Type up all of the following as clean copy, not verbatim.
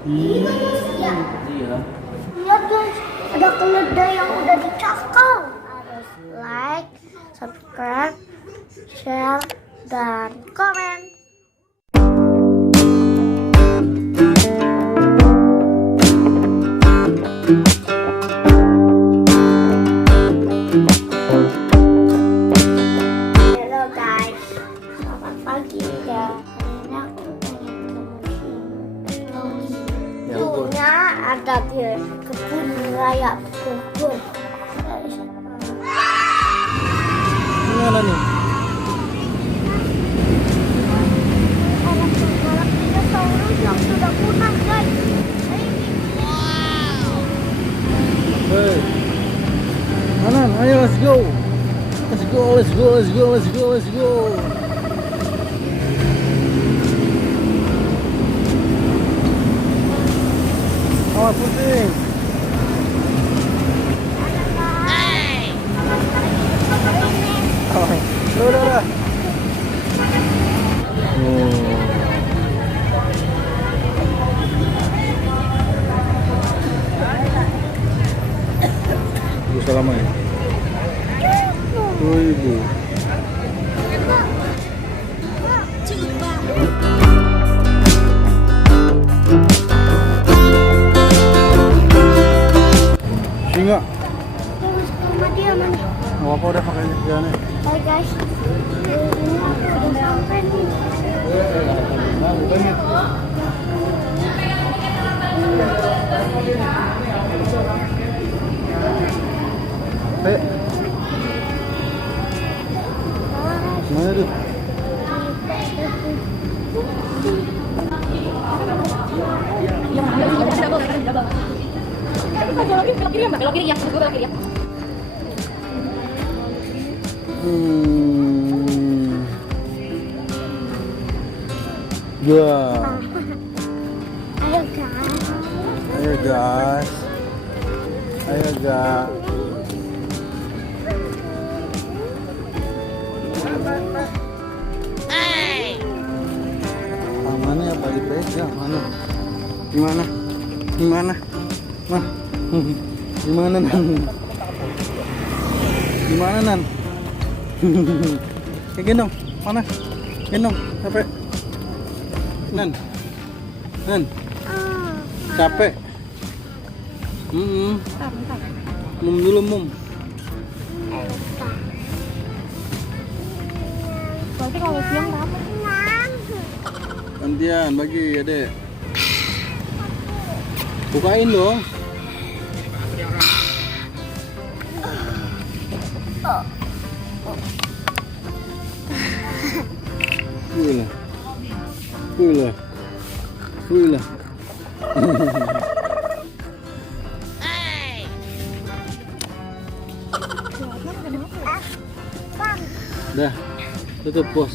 Iya. Lihat guys, ada keledai yang udah dicakar. Harus like, subscribe, share, dan komen. Halo guys, selamat pagi ya. Hari ini aku pengen ke museum. Punya ada di kebun raya Bogor. Gimana nih? Ada segala dinosaurus yang sudah punah guys. Hey. Anan, ayo let's go. Let's go, let's go, let's go, let's go, let's go. Awas pusing. Udah. Ibu selama ya? 2.000. Singa. Sama dia mana? Mau apa udah pakai jalannya? Hai guys, ini udah sampai nih. Mana tuh? Belok kiri ya, gue belok kiri ya. Ya. Ayo guys. Ayo guys. Ayo guys. Mana ya balik pegang mana? Gimana? Gimana? Nah, gimana nan? Gimana nan? Kayak gendong, mana? Gendong, capek? Nan, capek? Mum dulu mum. Berarti kalau siang berapa? Gantian bagi adek. Bukain dong. Wih lah. Dah, tutup bos.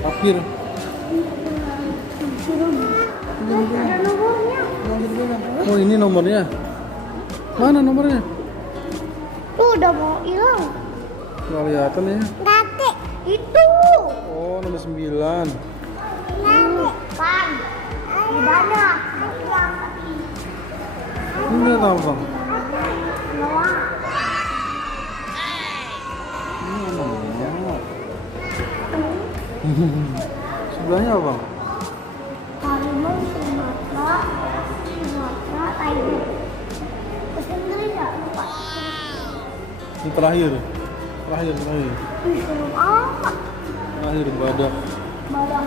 Tapir. Ada nomornya. Oh ini nomornya. Mana nomornya? Tuh udah mau hilang. Nggak kelihatan ya. Nanti itu. Oh nomor 9. Nanti pan. Di banyak. Ini tahu bang. Noah. Sebelahnya apa bang? Harimau Sumatera, Thailand. Bahasa Inggris ya? Ini terakhir. Terakhir. Ih, serem amat. Terakhir badak. Badak.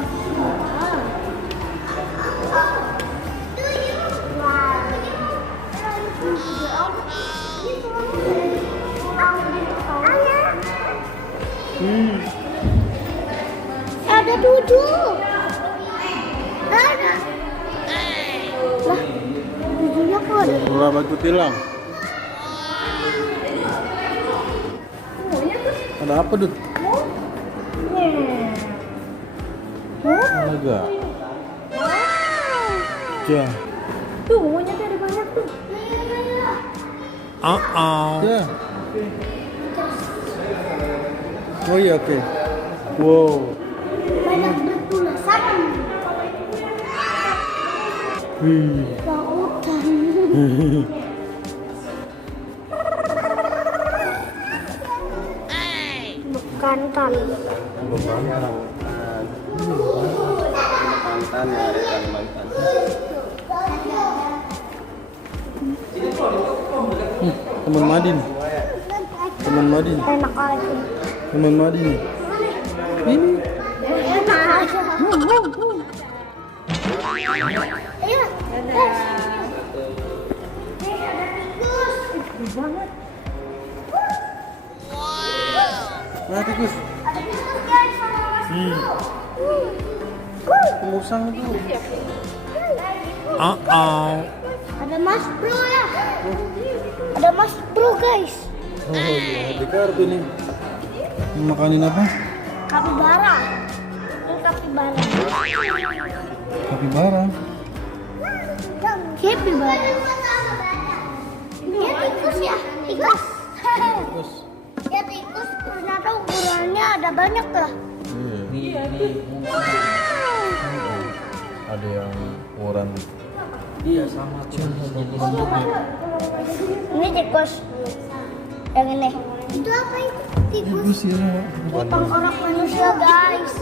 Ada 7. Ada. Lah, 7-nya kok ada? Bola batu tilang. Ada apa, Dut? Naga. Ya. Tuh, monyetnya ada banyak tuh. Ya. Oh iya, oke. Wow. Banyak bertulisan. Lautan. Bekantan. Mantan ya, dari Kalimantan. Teman Madin. Teman Madin. Enak aja. Teman Madin. Ini. Enak aja. Ayo, guys. Ada tikus. Gede banget. Nah, tikus. Ada tikus guys sama Mas Bro. Musang itu. Ada Mas Bro ya. Ada Mas Bro guys. Oh iya, di kartu nih. Makanin apa? Kapibara. Ini kapibara. Kapibara. Kapibara. Dia tikus ya, tikus. Terus. Ya tikus ternyata ukurannya ada banyak lah. Iya. Ada yang ukuran. Iya sama tuh. Ini tikus. Yang ini. Itu apa itu? Tikus. ya. Ini tengkorak manusia guys.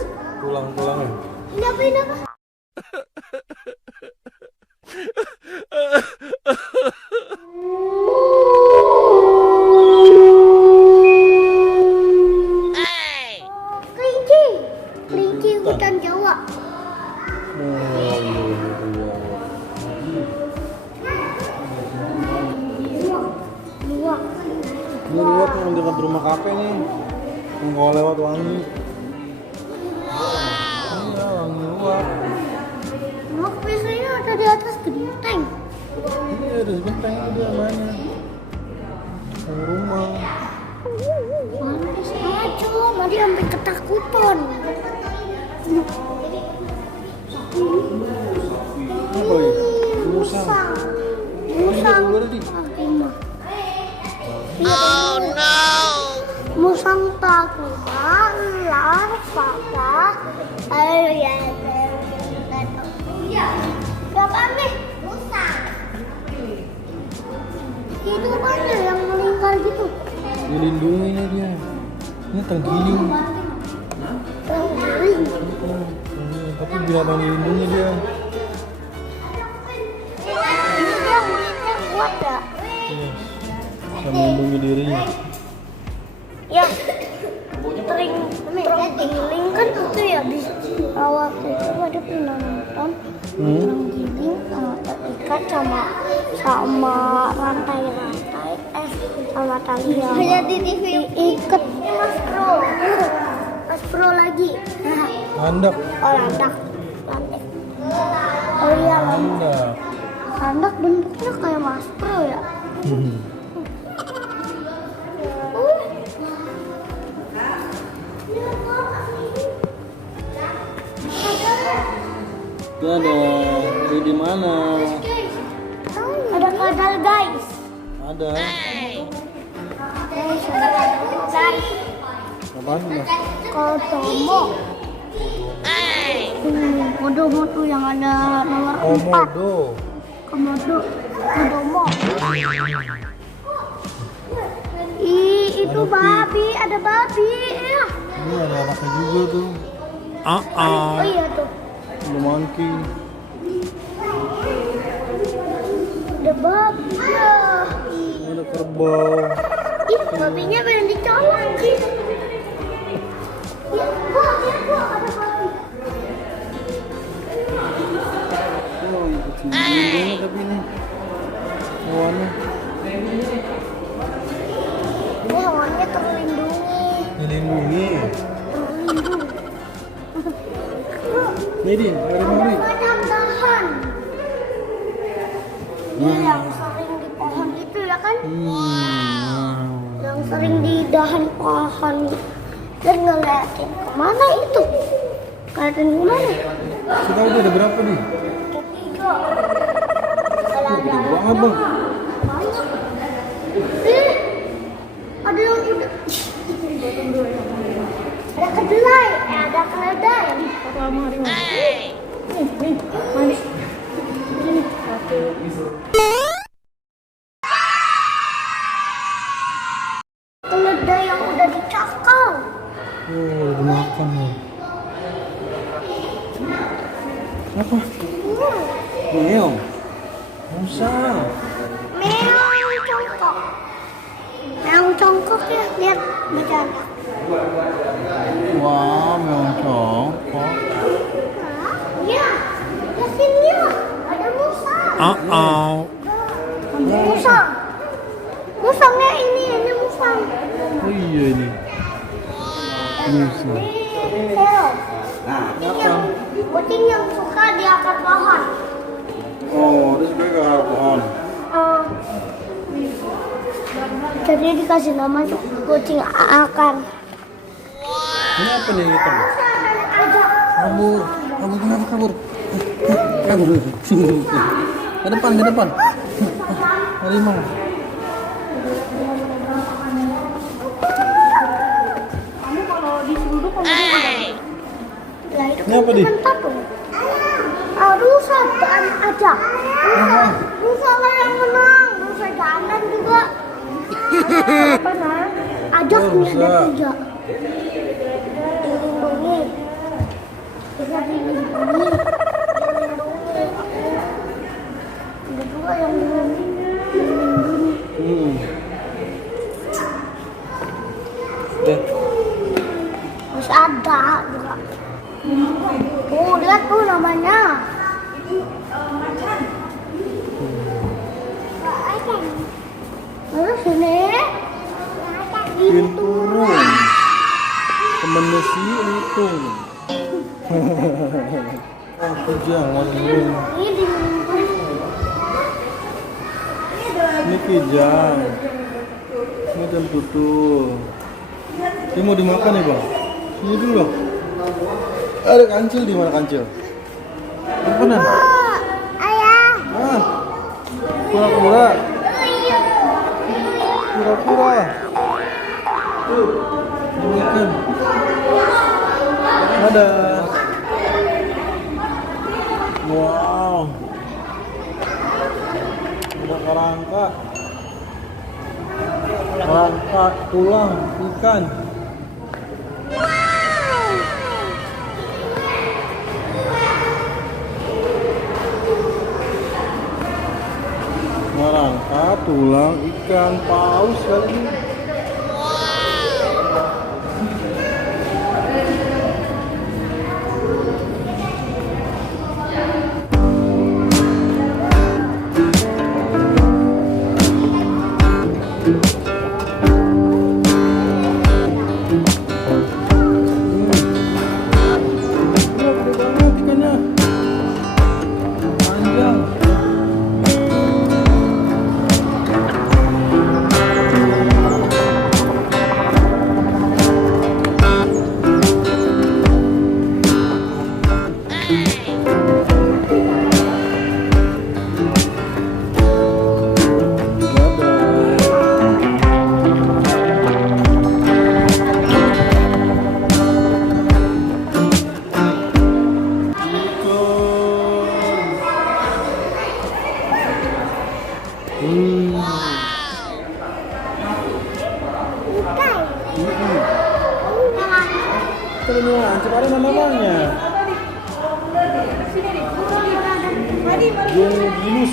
Tulang-tulangnya. Ini apa ini apa? Kelinci. Kelinci hutan Jawa. Oh iya. Dua. Ini lihat yang dekat rumah kakek nih. Yang kalau lewat wangi. Iya, wangi luar. Luak biasanya ada di atas genteng. Iya, ada genteng itu dia mainnya. Yang rumah. Manis aja, tadi sampai ketakutan. Apa ya? Musang. Musang. Oh no. Musang takut larva. Ayo ya. Berapa nih? Musang. Itu mana yang melingkar gitu? Dilindunginya dia. Ini tergiling. Tergiling. Tapi binatang dilindungi dia. Ini dia mulutnya kuat ya? Iya. Bisa melindungi dirinya. Ya, tergiling kan itu ya bisa awal itu ada pernah nonton tergiling terikat sama rantai-rantai sama tali yang di TV diikat. Mas Bro lagi. Landak. Oh landak. Oh iya Landak. landak bentuknya kayak Mas Bro ya. Itu ada di mana? Ada kadal guys. Ada. Guys ada kadal guys. Apaan tuh? Kodomo. Kodomo tuh yang ada nomor 4. Komodo. Kodomo. Ih, itu babi, ada babi ya. Ini ada anaknya juga tuh. Oh iya tuh. Ada monkey. Ada babi ya. Ada kerbau. Ih, babinya pengen dicolok sih. Ya, lihat Bu, ada babi. Oh, ini tapi ini hewannya. Ini hewannya terlindungi. Dilindungi. Terlindung. Jadi, dari mana? Macam dahan. Ini yang sering di pohon itu ya kan? Yang sering di dahan pohon. Dan ngeliatin kemana itu? Ngeliatin kemana? Kita udah ada berapa nih? Ketiga. Kalau ada Banget bang. banyak. Ih, ada yang udah. Ada kedelai, ada keledai. Keledai yang udah dicakal. Oh, udah dimakan ya. Apa? Meong. Musang. Meong congkok. Meong congkok ya, lihat bercanda. Wah, meong congkok. Ya, ya sini lah. Ada musang. Musang. Musangnya ini musang. Oh iya ini. Musang. Ini heo. Kucing yang suka di akar pohon. Oh, dia suka ke pohon. Jadi dikasih nama kucing akar. Ini apa nih hitam? Ada. Kabur. Kabur kenapa kabur? Kabur. Sini. Ke depan, ke depan. Harimau. Kamu kalau disuruh kamu ya itu Ini apa, Di? kan patung. Rusa aja. Rusa lah yang menang. Rusa jantan juga. Apa nah? Ajak Oh, nih ada rusa. 3. Dilindungi. Bisa dilindungi. Dilindungi. Ada 2 yang dilindungi. Deh. Terus ada juga. Lihat tuh namanya. Terus sini. Pinturung. Temennya si Untung. Oh, kejang warna biru. Ini dilindungi. Ini kijang. Ini dan tutul. Ini mau dimakan nih bang. Sini dulu bang. Ada kancil di mana kancil? Apa nan? Ayah. Ah, kura-kura. Kura-kura. Tuh, dimakan. Ada. Wow. Ada kerangka. Kerangka tulang ikan. Kerangka tulang ikan paus kali ini. Ternyata sekarang namanya Yunus.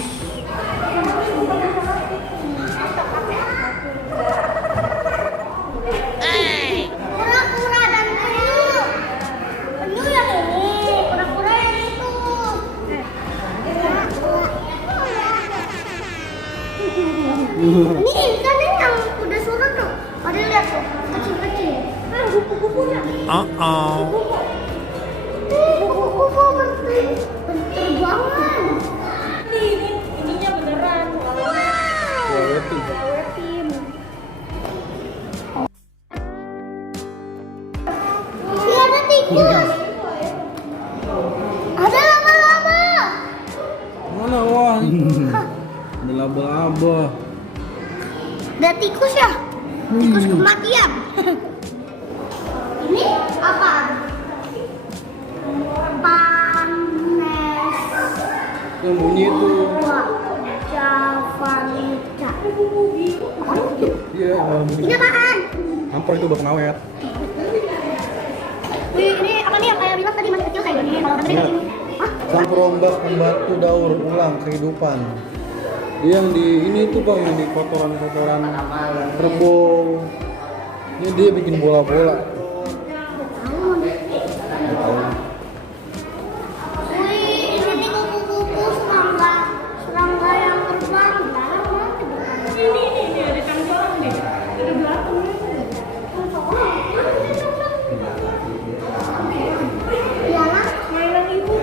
Kuku berterbangan. Ini ininya beneran. Lewatin. Lewatin. Ini ada tikus. Ada laba-laba. Mana wah? Ada laba-laba. Ada tikus ya? Tikus kematian. Ini apa? Panes. Yang bunyi itu. Javanica. Iya, bunyi. Ini apaan? Hampir itu buat pengawet. Wih, ini apa nih yang kayak bilang tadi masih kecil kayak gini? Kalau tadi Iya. Hah? Sang perombak membantu daur ulang kehidupan. Dia yang di ini tuh bang, yang di kotoran-kotoran kerbau. Ini dia bikin bola-bola. Nggak tahu. Wih, ini nih kupu-kupu serangga yang terbang. Ini ada cangkuran nih. Ada belakangnya. Belalang, Mainan ibu.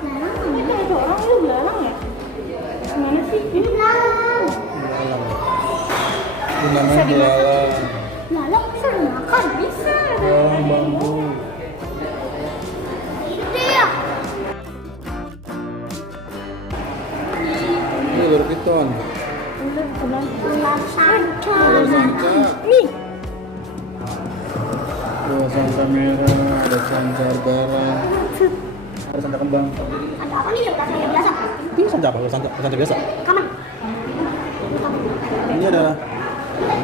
belalang, Ini ada orang itu belalang ya? Gimana sih? ini belalang. Ini namanya belalang. Belalang bisa dimakan? Bisa. Belalang bambu. Ini ya. Ini ular piton. Ular sanca. Ular sanca. Nih. Ada sanca merah, ada sanca garang, ada sanca kembang. Ada apa nih yang biasa? Ini sanca apa? Sanca biasa. Kaman. Ini ada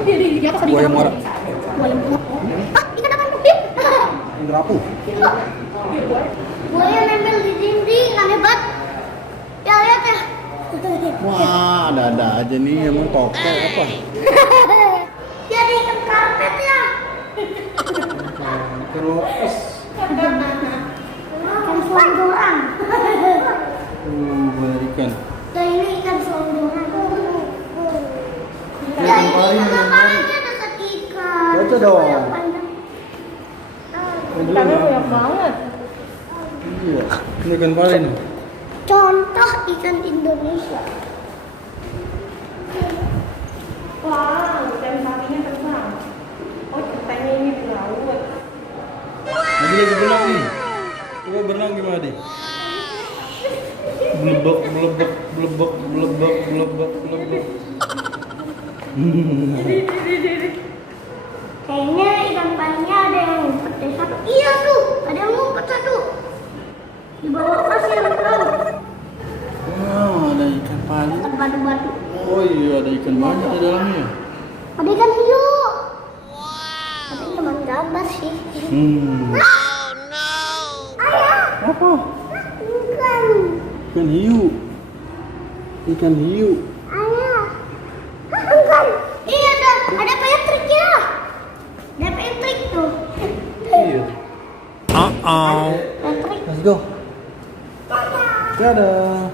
Di atas tadi. buaya muara. Buaya muara. Ah, ikan apa tuh? Bim. Ini rapuh. Buaya nempel di dinding, aneh banget. Ya lihat ya. Wah, ada aja nih emang toko apa? Jadi ikan karpet ya. Keropes. Ikan selondoran. Banyak ikan. Dan ini ikan selondoran. Ikan Ya ini paling ikan banyak. apa? Ini ada ikan. Baca dong. Yang panjang. Ikannya banyak banget. Iya. Ini ikan paling. Contoh ikan Indonesia. Wow, ikan sapinya terbang. Oh, ceritanya ini di laut. Nanti lagi berenang nih. Coba berenang gimana di? Blebek, blebek, blebek, blebek, blebek, blebek. Kayaknya ikan palingnya ada yang ngumpet deh satu. Iya tuh, ada yang ngumpet satu. Di bawah pasir laut. Wow, ada ikan paling. Batu-batu. Oh iya, ada ikan banyak di dalamnya. Ada ikan hiu. Tapi cuma gambar sih. Ayah, Apa? ikan. Ikan hiu. Ikan hiu. Ayah. Ikan. Iya ada Patrick ya. Ada Patrick tuh. Iya. Patrick. Let's go. Dadah.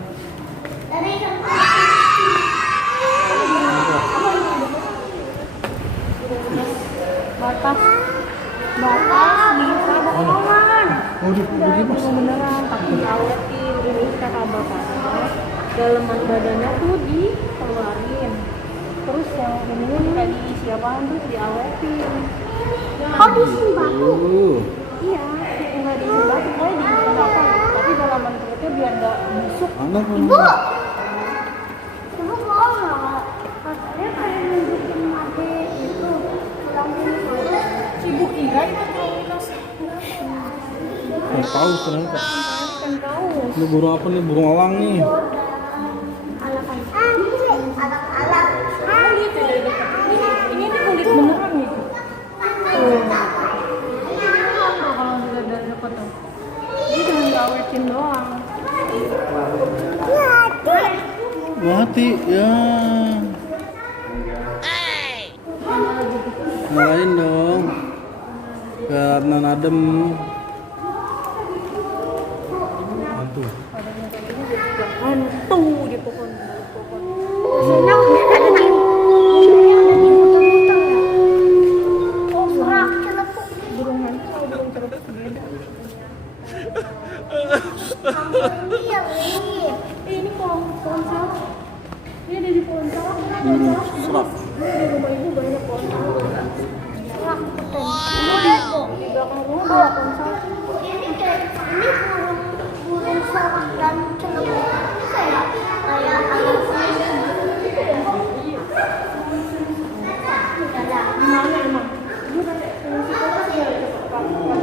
Ada ikan Patrick. Batas bisa bohongan. Waduh, begini mas. Beneran, tapi diawetin. Ini kata bapaknya, daleman badannya tuh dikeluarin. Terus yang ininya nih tadi siapaan tuh diawetin. Oh di sini batu. Iya, nggak di batu, pokoknya di apa? Tapi dalaman perutnya biar nggak busuk. Anak Ibu. Ibu bohong nggak? Katanya pengen nunjukin mati itu pulang dulu. Ibu kira itu komunitas Nggak tahu kenapa. kan kau. Ini burung apa nih? Burung elang nih. Alat-alat. Oh gitu dari dekat. Ini kulit beneran nih. Tuh. Kalau dilihat dari dekat tuh. Ini cuma diawetin doang. Mati ya. Nyalain dong. Biar nan adem. Hantu. Hantu di pohon. Senang ada timun. Ada timun muter-muter. Oh, surak celepuk. Burung hantu. rumah ibu banyak pohon sawo. Rakuten. Di belakang rumah banyak pohon sawo. Ini burung sarak dan celebuk kayak Di mana emang? Ibu tanya sama si Papa sih ya, coba.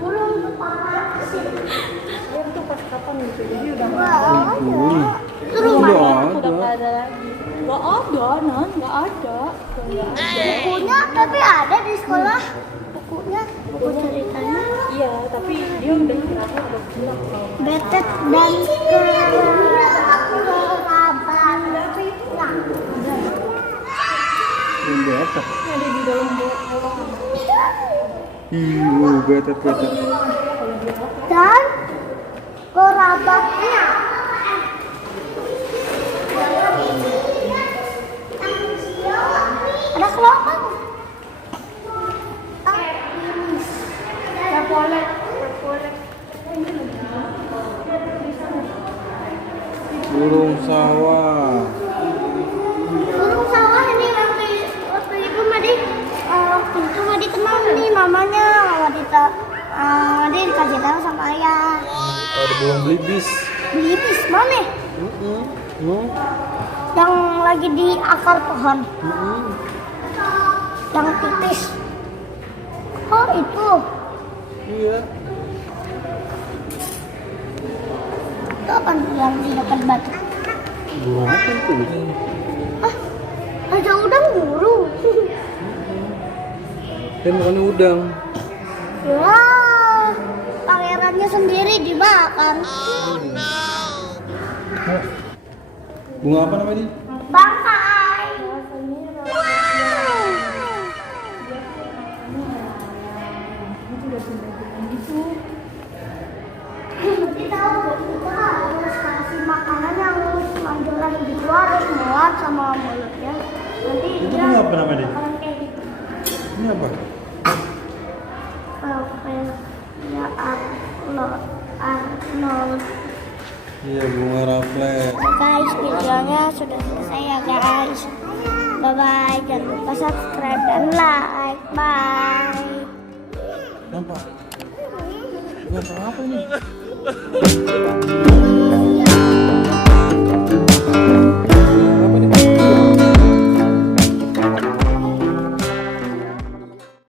burung parasit. Dia tuh pas kapan gitu, jadi udah nggak Wah, ada. ada. Itu Udah rumahnya. Udah nggak ada. ada lagi. Nggak ada, Nan, nggak ada. Udah nggak ada. Bukunya tapi ada di sekolah. Bukunya, buku ceritanya. Iya, tapi dia udah terakhir udah pulang. Betet dan kerabat. Yang betet. Ada di dalam bawah. Betet. Dan kerabatnya. Ada kelopang. Polek. Burung sawah. Burung sawah ini waktu itu Madi kenal nih mamanya. Madi dikasih tahu sama ayah. Ada burung belibis. Belibis mana? Yang lagi di akar pohon. Yang tipis. Oh itu. Iya. Itu apa yang di dekat batu? Burung apa itu? Ada udang burung. Kan makannya udang. Wah, pangerannya sendiri dimakan. Bunga apa namanya ini? Bangkai. Nanti tahu kita harus kasih makanan yang menjelang gitu harus muat sama mulutnya. Nanti Itu dia bunga apa namanya? akan kayak gitu. Ini apa? Ya Arnold. Iya, bunga raffles. Guys, videonya sudah selesai ya guys. Bye bye, jangan lupa subscribe dan like. Bye. Nampak? Bunga apa ini?